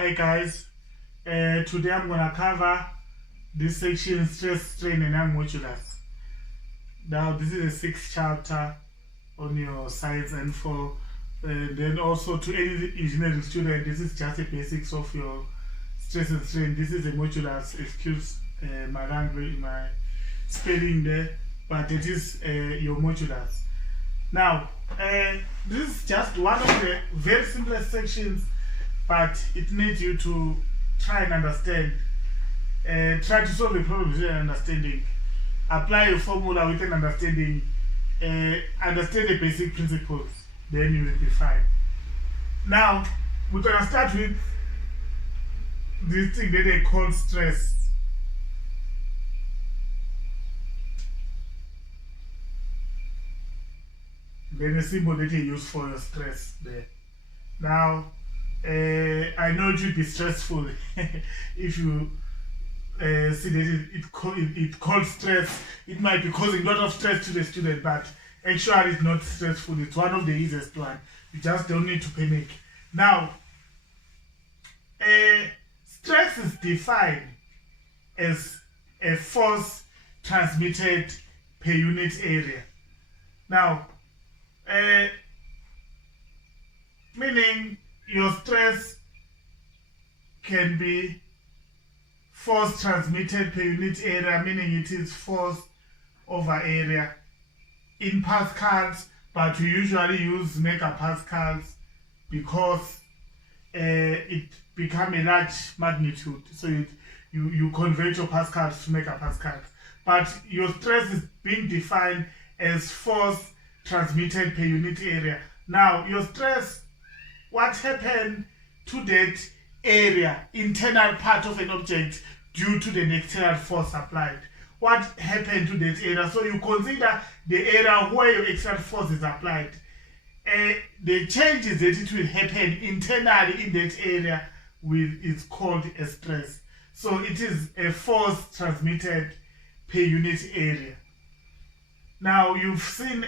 Hi guys, today I'm going to cover this section, stress, strain and modulus. Now this is a 6th chapter on your science, and for then also to any engineering student, this is just the basics of your stress and strain. This is a modulus. Excuse my language, my spelling there, but it is your modulus. Now this is just one of the very simplest sections, but it needs you to try and understand, try to solve the problem with an understanding, apply your formula with an understanding, understand the basic principles, then you will be fine. Now we're going to start with this thing that they call stress. Then a symbol that you use for your stress there. Now I know it will be stressful if you see that it calls stress. It might be causing a lot of stress to the student, but actually it's not stressful. It's one of the easiest one. You just don't need to panic. Now stress is defined as a force transmitted per unit area. Now meaning your stress can be force transmitted per unit area, meaning it is force over area in pascals, but we usually use megapascals because it becomes a large magnitude, so you convert your pascals to megapascals. But your stress is being defined as force transmitted per unit area. Now your stress, what happened to that area, internal part of an object, due to the external force applied? What happened to that area? So you consider the area where your external force is applied. The changes that it will happen internally in that area is called a stress. So it is a force transmitted per unit area. Now you've seen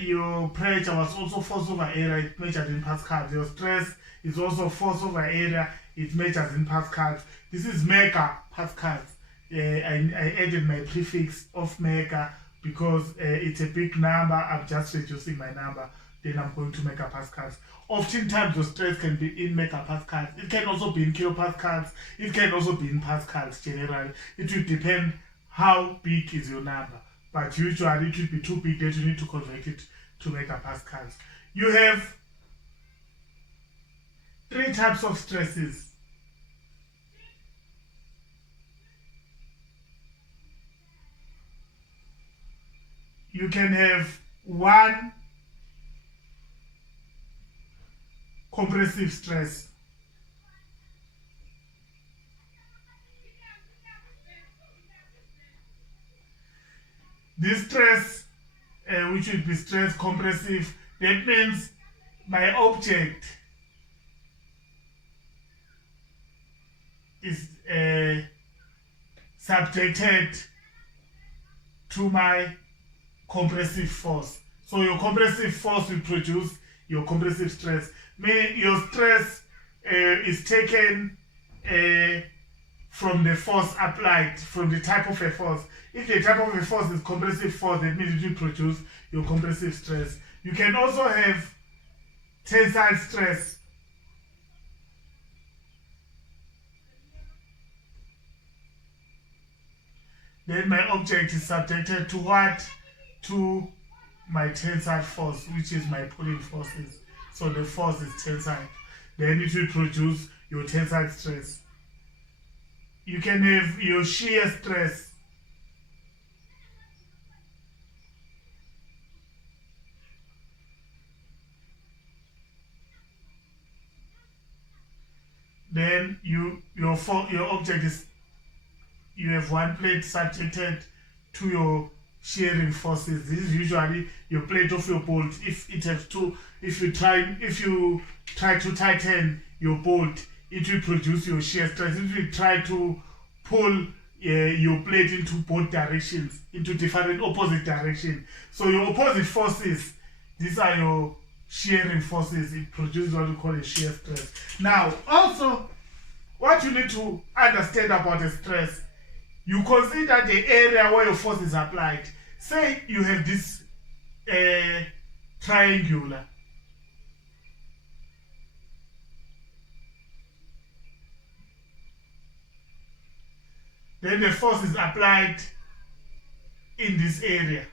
your pressure was also force over area, it measured in pascals. Your stress is also force over area, it measures in pascals. This is megapascals. I added my prefix of mega because it's a big number. I'm just reducing my number, then I'm going to megapascals. Oftentimes the stress can be in megapascals. It can also be in kilopascals. It can also be in pascals generally. It will depend how big is your number. But usually it will be too big that you need to convert it to megapascals. You have 3 types of stresses. You can have one compressive stress. This stress, which will be stress compressive, that means my object is subjected to my compressive force. So your compressive force will produce your compressive stress. Your stress is taken from the force applied, from the type of a force. If the type of a force is compressive force, that means it will produce your compressive stress. You can also have tensile stress. Then my object is subjected to what? To my tensile force, which is my pulling forces. So the force is tensile. Then it will produce your tensile stress. You can have your shear stress. Then your object is, you have one plate subjected to your shearing forces. This is usually your plate of your bolt. If it has two, if you try to tighten your bolt, it will produce your shear stress. If you try to pull your plate into both directions, into different opposite directions. So your opposite forces, these are your shearing forces. It produces what we call a shear stress. Now, also, what you need to understand about a stress, you consider the area where your force is applied. Say you have this triangular. Then the force is applied in this area.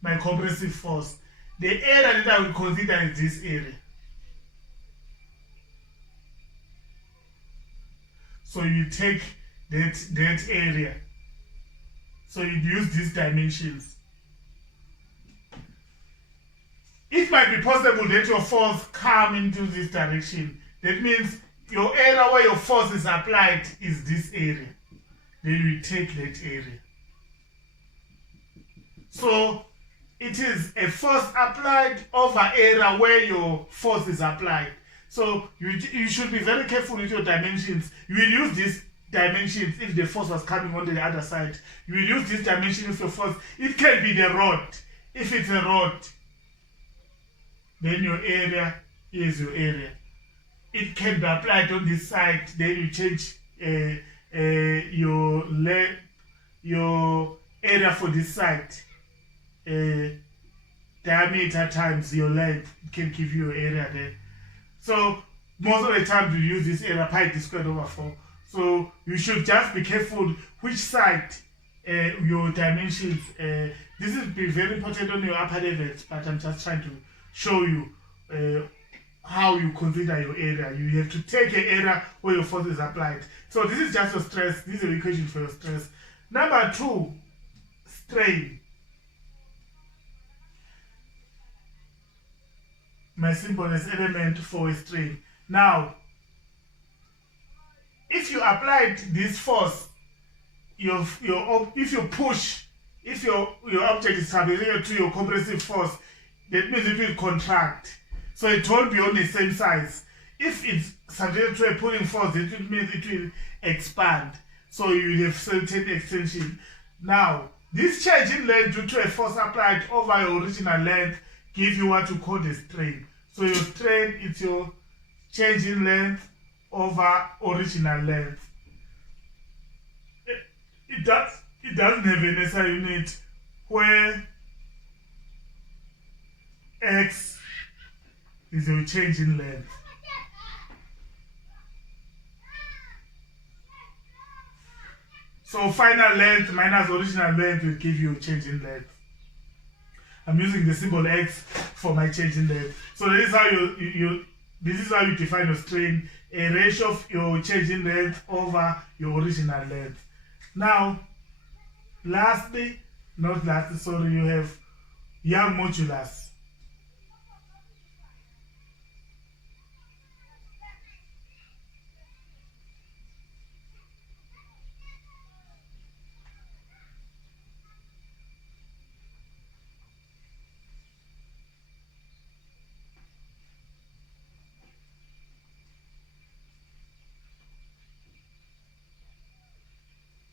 My compressive force. The area that I will consider is this area. So you take that area. So you use these dimensions. It might be possible that your force come into this direction. That means your area where your force is applied is this area. Then you take that area. So it is a force applied over area where your force is applied. So you should be very careful with your dimensions. You will use these dimensions if the force was coming on the other side. You will use this dimension if your force, it can be the rod. If it's a rod, then your area is your area. It can be applied on this side, then you change your area for this side. Diameter times your length, it can give you your area there. So most of the time you use this area pi d squared over 4. So you should just be careful which side your dimensions. This will be very important on your upper levels, but I'm just trying to show you how you consider your area. You have to take an area where your force is applied. So this is just your stress. This is the equation for your stress. Number 2, strain. My simplest element for a strain. Now, if you applied this force, if you push, if your object is subjected to your compressive force, that means it will contract. So it won't be on the same size. If it's subjected to a pulling force, it means it will expand. So you have certain extension. Now, this change in length due to a force applied over your original length give you what you call the strain. So your strain is your change in length over original length. It doesn't have an SI unit where x is your change in length. So final length minus original length will give you a change in length. I'm using the symbol x for my change in length. So this is how this is how you define your strain, a ratio of your change in length over your original length. Now, you have Young modulus.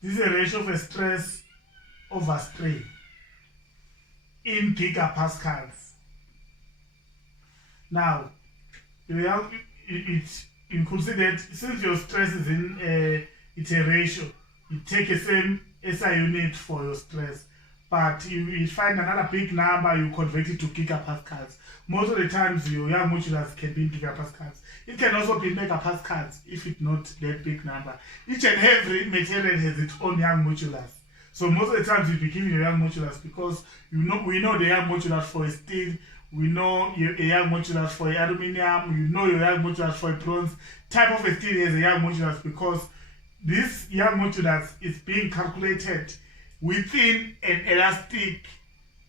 This is a ratio of a stress over strain in gigapascals. Now, you could see that since your stress is in it's a ratio, you take the same SI unit for your stress, but you find another big number, you convert it to gigapascals. Most of the times your Young modulus can be in gigapascals. It can also be megapascals if it's not that big number. Each and every material has its own Young modulus. So most of the times you'll be giving your Young modulus because we know the Young modulus for a steel, we know a Young modulus for aluminium, you know your Young modulus for a bronze. Type of a steel has a Young modulus because this Young modulus is being calculated within an elastic,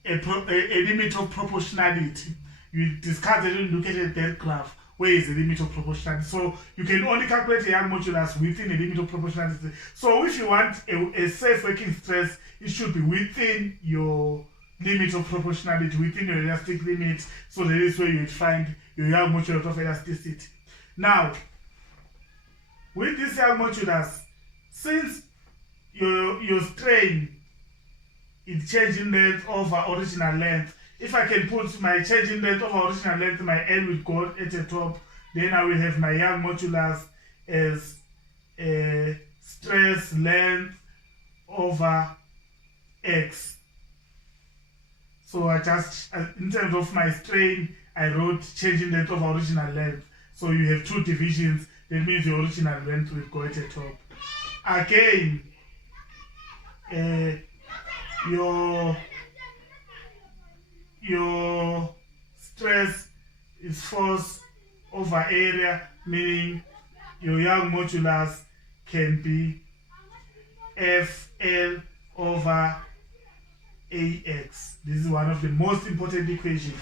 a limit of proportionality. You discuss it when you look at that graph. Where is the limit of proportionality? So you can only calculate a Young modulus within a limit of proportionality. So if you want a safe working stress, it should be within your limit of proportionality, within your elastic limit. So that is where you would find your Young modulus of elasticity. Now, with this Young modulus, since your strain is changing length over original length, if I can put my change in length over original length, my L will go at the top, then I will have my Young modulus as stress length over x. So I just, in terms of my strain, I wrote changing length of original length. So you have two divisions, that means your original length will go at the top. Again, your stress is force over area, meaning your Young modulus can be FL over AX. This is one of the most important equations.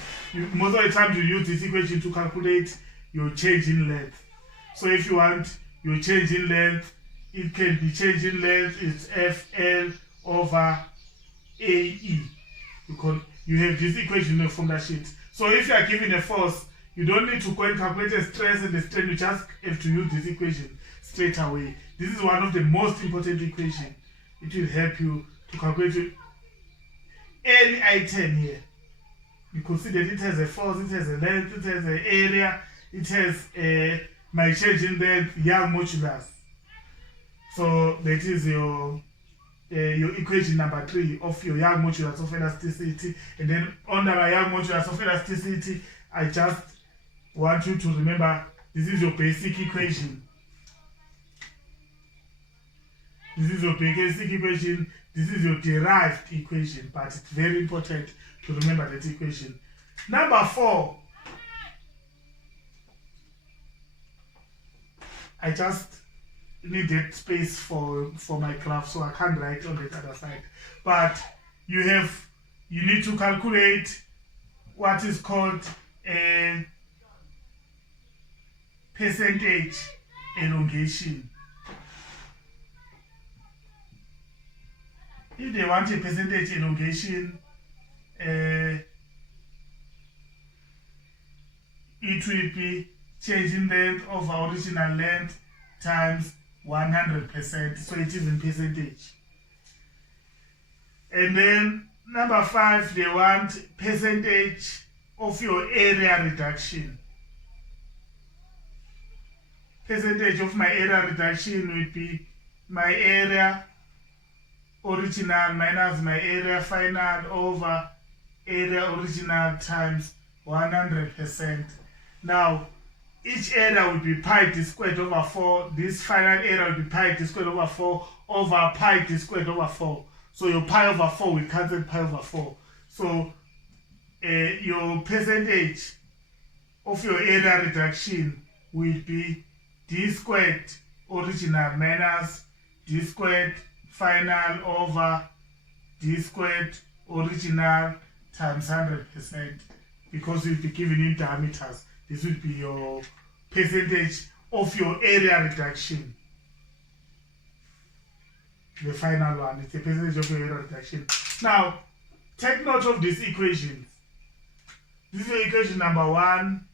Most of the time you use this equation to calculate your change in length. So if you want your change in length, it can be change in length is FL over AE. You have this equation from the sheet. So if you are given a force, you don't need to go and calculate the stress and the strain. You just have to use this equation straight away. This is one of the most important equations. It will help you to calculate any item here. You could see that it has a force, it has a length, it has an area, it has my change in length, Young modulus. So that is your equation number 3 of your Young modulus of elasticity. And then under my Young modulus of elasticity, I just want you to remember this is your basic equation. This is your basic equation. This is your derived equation, but it's very important to remember that equation. Number 4. I just need that space for my graph, so I can't write on the other side. But you need to calculate what is called a percentage elongation. If they want a percentage elongation, it will be change in length of original length times 100%. So it is in percentage. And then number 5, they want percentage of your area reduction. Percentage of my area reduction will be my area original minus my area final over area original times 100%. Now, each area will be pi d squared over 4. This final area will be pi d squared over 4 over pi d squared over 4. So your pi over 4 will cancel pi over 4. So your percentage of your area reduction will be d squared original minus d squared final over d squared original times 100%, because you'll be given in diameters. This will be your percentage of your area reduction. The final one is the percentage of your area reduction. Now, take note of these equations. This is your equation number 1,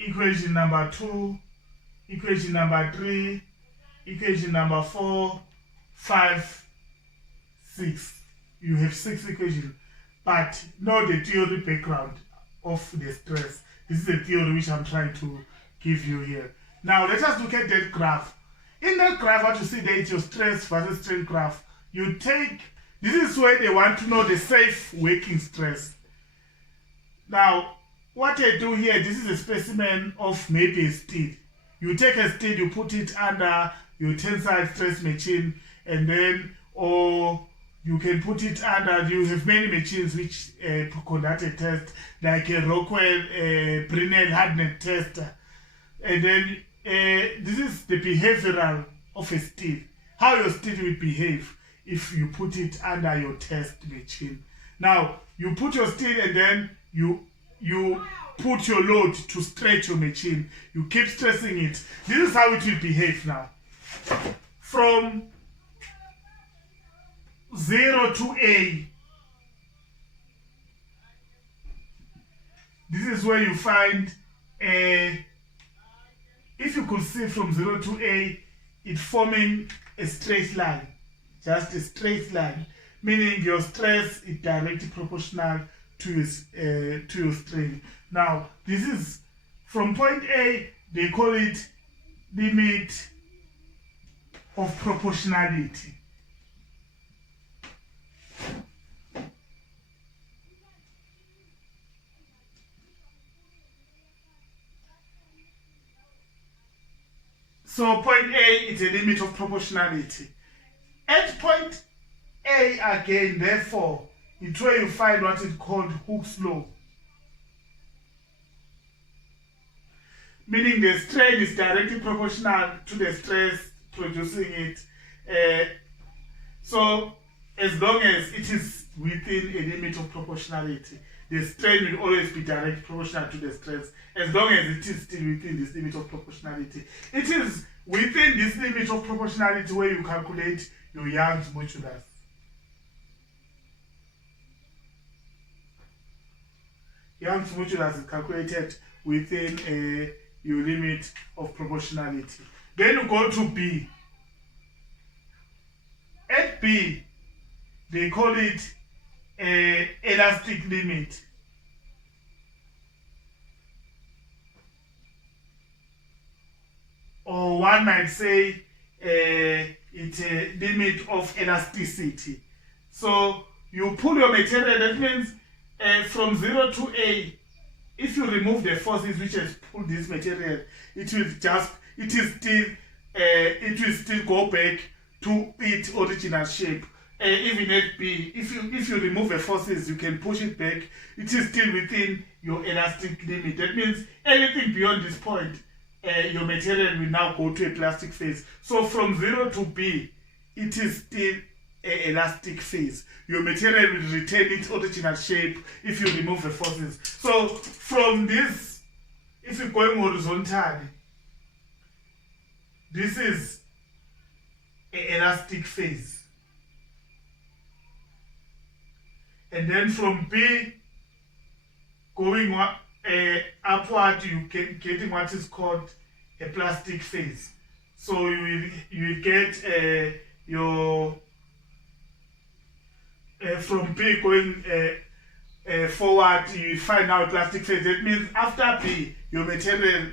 equation number 2, equation number 3, equation number 4, 5, 6. You have 6 equations, but know the theory background of the stress. This is the theory which I'm trying to give you here. Now let us look at that graph. In that graph, what you see there is your stress versus strain graph. You take, this is where they want to know the safe working stress. Now, what I do here, this is a specimen of maybe a steel. You take a steel, you put it under your tensile stress machine, and then, or you can put it under, you have many machines which conduct a test, like a Rockwell Brinell hardness tester. And then this is the behavioral of a steel. How your steel will behave if you put it under your test machine. Now, you put your steel and then you put your load to stretch your machine. You keep stressing it. This is how it will behave now. From 0 to A, this is where you find a, if you could see from 0 to A, it forming a straight line, just a straight line, meaning your stress is directly proportional to your strain. Now, this is from point A, they call it limit of proportionality. So point A is a limit of proportionality. At point A again, therefore, it's where you find what is called Hooke's law. Meaning the strain is directly proportional to the stress producing it. So as long as it is within a limit of proportionality, the strain will always be directly proportional to the stress, as long as it is still within this limit of proportionality. It is within this limit of proportionality where you calculate your Young's modulus. Young's modulus is calculated within your limit of proportionality. Then you go to B. At B, they call it elastic limit. Or one might say it's a limit of elasticity. So you pull your material, that means from 0 to A, if you remove the forces which has pulled this material, it will still go back to its original shape. Even at B, if you remove the forces, you can push it back. It is still within your elastic limit. That means anything beyond this point, your material will now go to a plastic phase. So from 0 to B, it is still an elastic phase. Your material will retain its original shape if you remove the forces. So from this, if you're going horizontally, this is an elastic phase. And then from B going upward, you get getting what is called a plastic phase. So you will get your from B going forward, you find now a plastic phase. That means after B, your material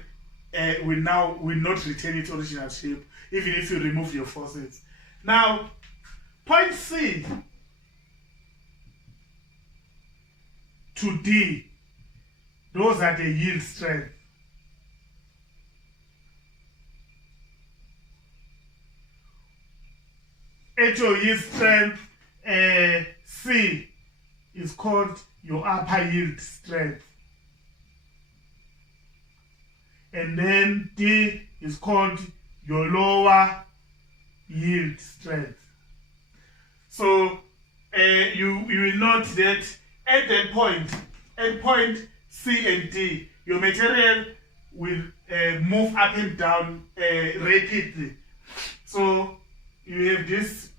will not retain its original shape, even if you remove your forces. Now, point C to D, those are the yield strength. At your yield strength, C is called your upper yield strength. And then D is called your lower yield strength. So you will note that at that point, at point C and D, your material will move up and down rapidly. So you have this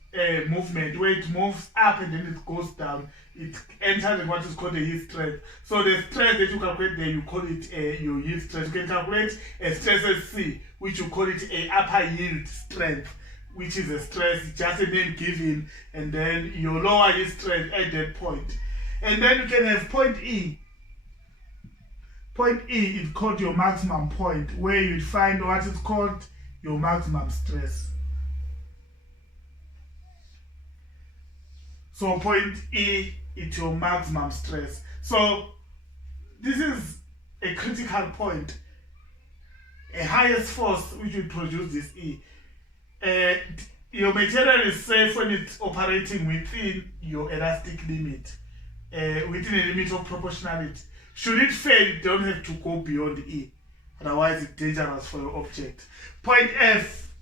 movement where it moves up and then it goes down. It enters in what is called a yield strength. So the stress that you calculate there, you call it your yield strength. You can calculate a stress at C, which you call it a upper yield strength, which is a stress, just a name given, and then your lower yield strength at that point. And then you can have point E. Point E is called your maximum point, where you find what is called your maximum stress. So point E is your maximum stress. So this is a critical point. A highest force which will produce this E. Your material is safe when it's operating within your elastic limit, within a limit of proportionality. Should it fail, you don't have to go beyond E. Otherwise, it's dangerous for your object. Point F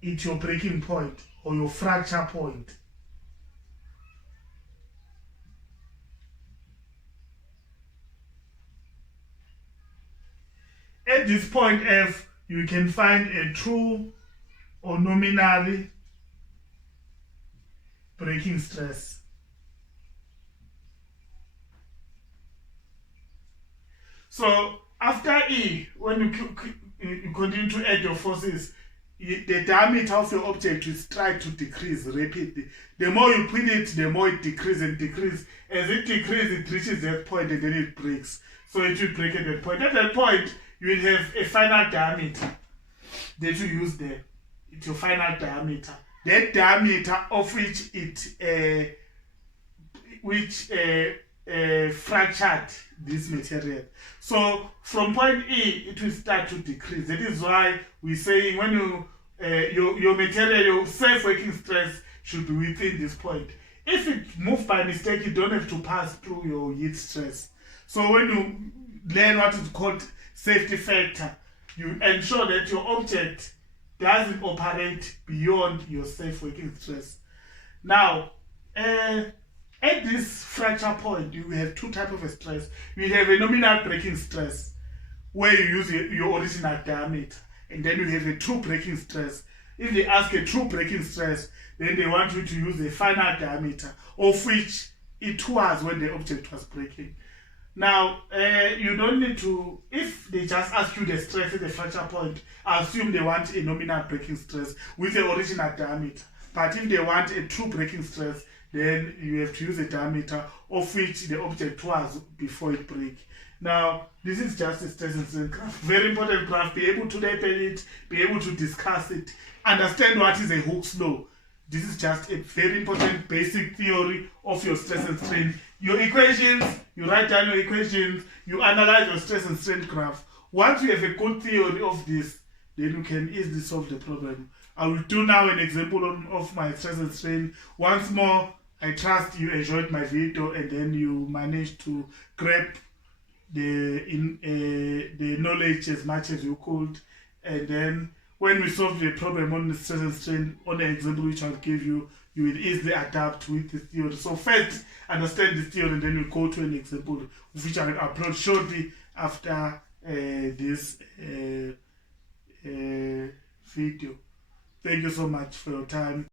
is your breaking point or your fracture point. At this point F, you can find a true or nominal breaking stress. So after E, when you continue to add your forces, the diameter of your object will try to decrease rapidly. The more you put it, the more it decreases and decreases. As it decreases, it reaches that point and then it breaks. So it will break at that point. At that point, you will have a final diameter that you use there. It's your final diameter. That diameter of which it fractured this material. So from point E, it will start to decrease. That is why we're saying when you your material, your safe working stress should be within this point. If it moves by mistake, you don't have to pass through your yield stress. So when you learn what is called safety factor, you ensure that your object doesn't operate beyond your safe working stress. Now, at this fracture point, you have two types of stress. You have a nominal breaking stress, where you use your original diameter, and then you have a true breaking stress. If they ask a true breaking stress, then they want you to use a final diameter, of which it was when the object was breaking. Now, you don't need to, if they just ask you the stress at the fracture point, assume they want a nominal breaking stress with the original diameter. But if they want a true breaking stress, then you have to use a diameter of which the object was before it break. Now, this is just a stress and strain graph. Very important graph. Be able to label it, be able to discuss it, understand what is a Hooke's law. This is just a very important basic theory of your stress and strain. Your equations, you write down your equations, you analyze your stress and strain graph. Once you have a good theory of this, then you can easily solve the problem. I will do now an example of my stress and strain. Once more, I trust you enjoyed my video and then you managed to grab the knowledge as much as you could. And then when we solve the problem on the stress and strain, on the example which I'll give you, you will easily adapt with the theory. So first, understand the theory and then we go to an example which I will upload shortly after this video. Thank you so much for your time.